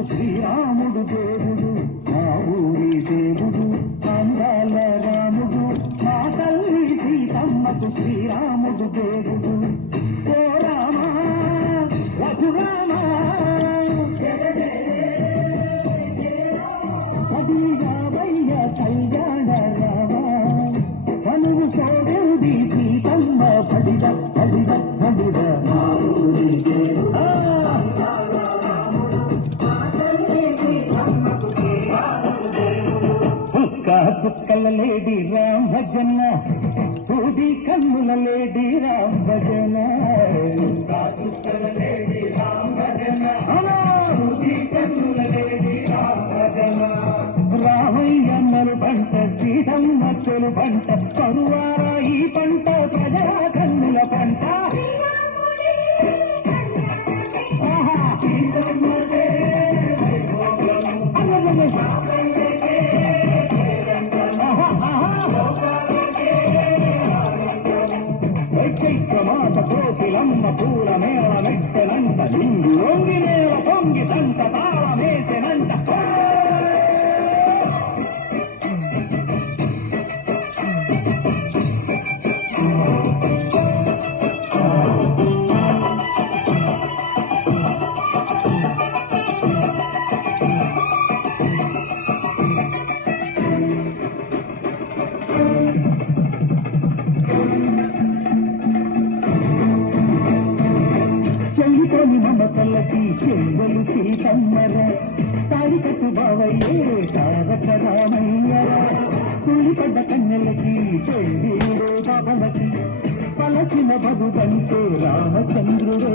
సీతమ్మకు శ్రీరాముడు దేవుడు, మా ఊరి దేవుడు, అందాల రాముడు. మా తల్లి సీతమ్మకు శ్రీరాముడు దేవుడు. ఓ రామా రఘురామా కదియావయ్య కళ్యాణ రామా, కనువు చూడండి సీతమ్మ పడిద పడిద పడిద మా ఊరి దేవుడా. చుక్కల లేడి రామ్ భజన, సూది కన్నుల లేడి రామ్ భజన. చుక్కల లేడి రామ్ భజన, సూది కన్నుల లేడి రామ్ భజన. రామయ్య నలు పంట, సీతమ్మ తొలు పంట, కరువార ఈ పంట ప్రజా కన్నుల పంట. చైత్రమాస కోకిలమ్మ పూల మేళ మెట్టనంట, నిండు ఒంగి నేల పొంగి తంట తాళమేసెనంట. చెల్లిపోని మమతలకి చెల్లెలు సీతమ్మర, తాడికట్టు బావయ్యే తారక రామయ్యర. కూలిపడ్డ కన్నెలకి పెళ్ళిడు బాబలకి, పలచిన బదుగంటే రామచంద్రుడే.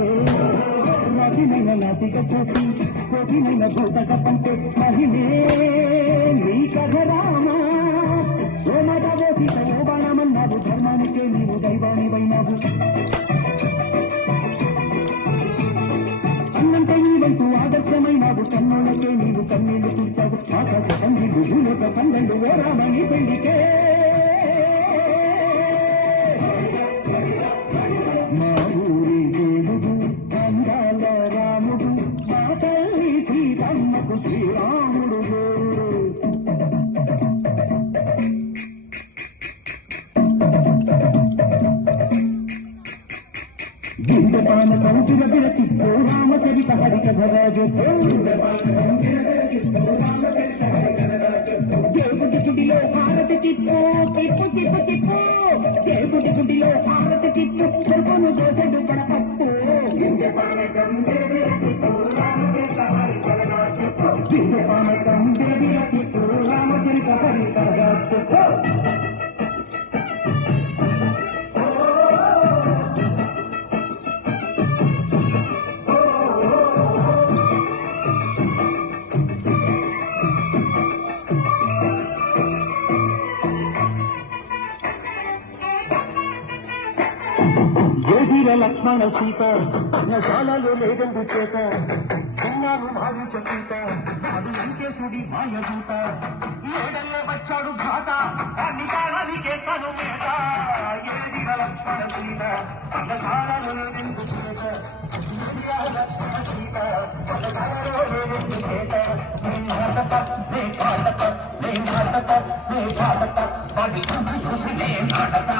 రవినైన నాటిక చూసి కోటినైన భూతక పంటే మహిమే నీ కథ రామా. ఓ మాట వేసి ఓ బాణమన్నావు, ధర్మానికే నీవు దైవానివైనావు. అన్నంటే నీ వైపు ఆదర్శమైనావు, కన్నోళ్ళకే నీవు కన్నీళ్లు తీర్చావు. ఆకాశ సంధి భూలోక సంగళ్ళు ఓ రామని పెళ్లికే. మా ఊరి దేవుడు, అందాల రాముడు, మా తల్లి సీతమ్మకు శ్రీరాముడు దేవుడు. గిరిజపాన కౌటిల విరచిత్తో రామచరిత హరికథరాజు. దేవుడి గుడిలో హారతి చిత్తు, తిప్పు తిప్పు తిప్పు. దేవుడి గుడిలో హారతి చిత్తు, కొను దోసడు పడపప్పు. గిరిజపానకం దేవి రచిత్తు, రామచరిత హరికథరాజు. ఏదిర లక్ష్మణ సీత, నశాలలో లేదందు చేత, కుమారు భావించ సీత, అది వెంకటేశుడి మాయదూత. ఏడల్లే వచ్చాడు ఘాత, అన్ని కాలానికేస్తాను మేత. ఏదిర లక్ష్మణ సీత, నశాలలో లేదందు చేత, ఏదిర లక్ష్మణ సీత, నశాలలో లేదందు చేత. నే పాటత, నే పాటత, నే పాటత, అది చూసి నే పాటత.